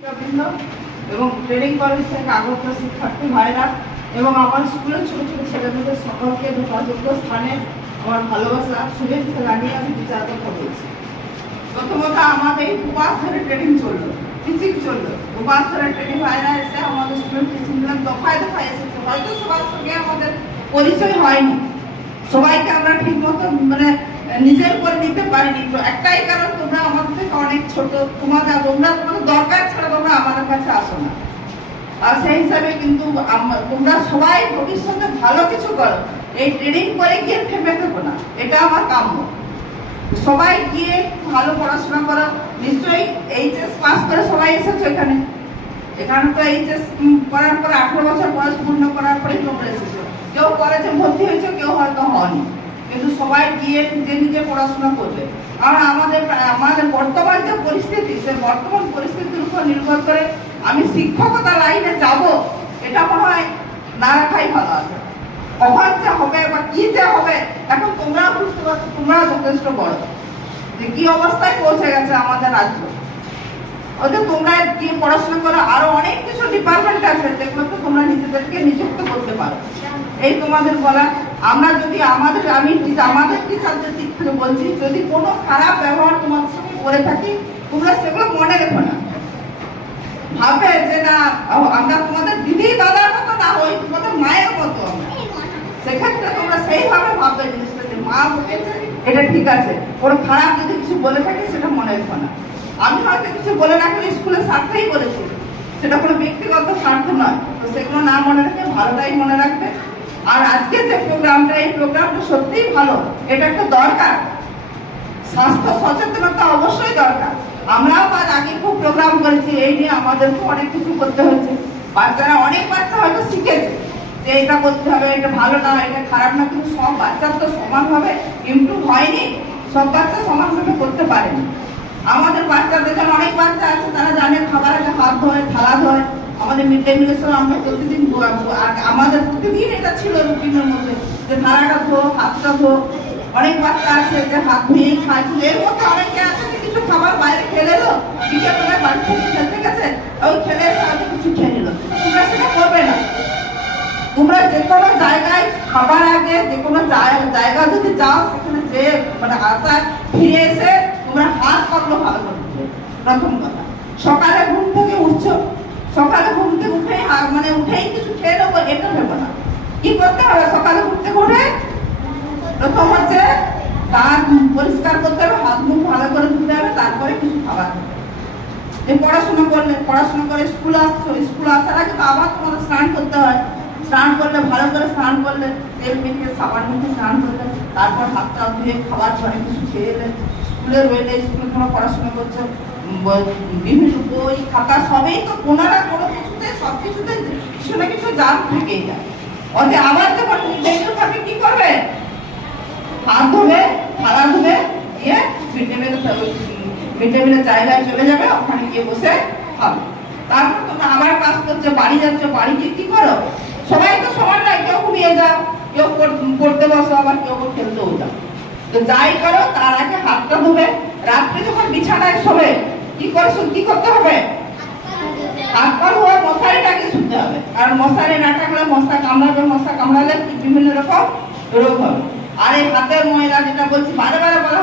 বৃন্দ এবং training college থেকে আগত শিক্ষার্থী ভাইরা এবং আমার স্কুলের ছোট ছোট ছেলেমেয়েদের সকলকে যথাযোগ্য স্থানে আমার ভালোবাসা শুভেচ্ছা জানিয়ে আমি বিচার কথা বলছি। প্রথমত আমাদের এই 2 মাস ধরে ট্রেনিং চললো, টিচিং চললো। 2 মাস ধরে ট্রেনিং ভাইরা এসে আমাদের স্কুলের টিচিং দফায় দফায় এসেছে। হয়তো সবার সঙ্গে আমাদের পরিচয় হয়নি, সবাইকে আমরা ঠিক মতো নিজের করে নিতে পারিনি। একটাই কারণ, তোমরা আমাদের থেকে অনেক ছোট, তোমরা তোমাদের দরকার ছাড়া তোমরা আমাদের কাছে আসো না। আর সেই হিসাবে কিন্তু তোমরা সবাই ভবিষ্যতে ভালো কিছু করো, এই ট্রেনিং করে গিয়ে থেমে থেকো না, এটা আমার কাম্য। সবাই গিয়ে ভালো পড়াশোনা করো। নিশ্চয়ই এইচএস পাস করে সবাই এসেছো এখানে তো এইচএস করার পর 18 বছর বয়স পূর্ণ করার পরেই তোমরা এসেছো। কেউ কলেজে ভর্তি হয়েছে, কেউ হয়তো হয়নি, কিন্তু সবাই গিয়ে নিজে নিজে পড়াশোনা করবে। আর আমাদের বর্তমান যে পরিস্থিতি, সেই বর্তমান পরিস্থিতির উপর নির্ভর করে আমি শিক্ষকতা লাইনে যাব, এটা মনে হয় না রাখাই ভালো আছে। কখন যে হবে বা কি যে হবে, এখন তোমরা বুঝতে পারছো, তোমরা যথেষ্ট বড়, যে কি অবস্থায় পৌঁছে গেছে আমাদের রাজ্য। ওদের তোমরা গিয়ে পড়াশোনা করো, আরো অনেক কিছু ডিপার্টমেন্ট আছে যেগুলো তো তোমরা নিজেদেরকে নিযুক্ত করতে পারো। এই তোমাদের বলা। আমরা যদি আমাদের টিচারদের দিক থেকে বলছি, যদি কোনো খারাপ ব্যবহার তোমাদের সঙ্গে করে থাকি, তোমরা সেগুলো মনে রেখো না। ভাববে যে না, আমরা তোমাদের দিদি দাদার মতো না হই, তোমাদের মায়ের মতো আমরা। সেক্ষেত্রে তোমরা সেইভাবে ভাববে জিনিসটা, যে মা বলেছে এটা ঠিক আছে, ওর খারাপ যদি কিছু বলে থাকে সেটা মনে রেখো না। আমি হয়তো কিছু বলে রাখলে স্কুলের স্বার্থেই বলেছি, সেটা কোনো ব্যক্তিগত স্বার্থ নয়, তো সেগুলো না মনে রেখে ভালোটাই মনে রাখবে। আর আজকে যে প্রোগ্রামটা, এই প্রোগ্রামটা সত্যিই ভালো, এটা একটা দরকার। স্বাস্থ্য সচেতনতা অবশ্যই দরকার। আমরাও তার আগে খুব প্রোগ্রাম করেছি, এই নিয়ে আমাদেরকে অনেক কিছু করতে হয়েছে। বাচ্চারা, অনেক বাচ্চা হয়তো শিখেছে যে এটা করতে হবে, এটা ভালো না, এটা খারাপ না, কিন্তু সব বাচ্চার তো সমানভাবে ইমপ্রুভ হয়নি, সব বাচ্চা সমানভাবে করতে পারেনি। আমাদের বাচ্চাদের জন্য অনেক বাচ্চা আছে, তারা জানে খাবার আগে হাত ধোয়, থালা ধোয়। আমাদের মিড ডে মিলের সময় আমরা প্রতিদিন, আমাদের প্রতিদিন এটা ছিল রুটিনের মধ্যে, যে থালাটা ধো, হাতটা ধো। অনেক বাচ্চা আছে যে হাত ধুয়েই খায়। এর মধ্যে অনেকে আছে যে কিছু খাবার বাইরে খেলে এলো, বিকেলবেলা বাড়ি থেকে খেলতে গেছে, ওই খেলে সাথে কিছু খেয়ে নিল। তোমরা সেটা করবে না। তোমরা যে কোনো জায়গায় খাবার আগে, যে কোনো জায়গা যদি যাও, সেখানে যে আসা ফিরে এসে তোমরা হাত পাকলো ভালো করে দিবে। প্রথম কথা, সকালে ঘুম থেকে উঠছো, সকালে ঘুম থেকে উঠেই কিছু খেয়ে নেবো, এটা ভেবো না। কি করতে হবে? সকালে ঘুম থেকে উঠে প্রথম হচ্ছে দাঁত পরিষ্কার করতে হবে, হাত মুখ ভালো করে ধুতে হবে, তারপরে কিছু খাবার খেতে হবে। যে পড়াশোনা করে স্কুল আসছো, স্কুল আসার আগে তো আবার তোমাদের স্নান করতে হয়। স্নান করলে, ভালো করে স্নান করলে, তেল মেখে সাবান মেখে স্নান করলে, তারপর হাতটা ধুয়ে খাবার ঘরে কিছু খেয়ে এলে, স্কুলে রইলে, স্কুলে তোমরা পড়াশোনা করছো, বিভিন্ন বই খাতা সবই তো কোনো না কোনো কিছুতে, সব কিছুতে কিছু না কিছু জাম থেকেই যায়। ওতে আবার যখন নিজের ভাবে কি করবে, হাত ধোবে, থালা ধুবে, গিয়ে মিড ডে মিলের জায়গায় চলে যাবে, ওখানে গিয়ে বসে খাবে। তারপর তোমরা আবার কাজ করছো, বাড়ি যাচ্ছ, বাড়ি গিয়ে কি করো? সবাই তো সমান নয়, কেউ ঘুমিয়ে যাও, কেউ পড়তে বসো, আবার কেউ খেলতেও যাও। তো যাই করো, তার আগে হাতটা ধুবে। রাত্রে যখন বিছানায় শোবে, কি করতে হবে? হাত পা ধোয়া, মশারিটাকে শুতে হবে। কারণ মশারি না থাকলে মশা কামড়ালে বিভিন্ন রকম রোগ হবে। আর এই হাতের ময়লা, যেটা বলছি বারে বারে বলা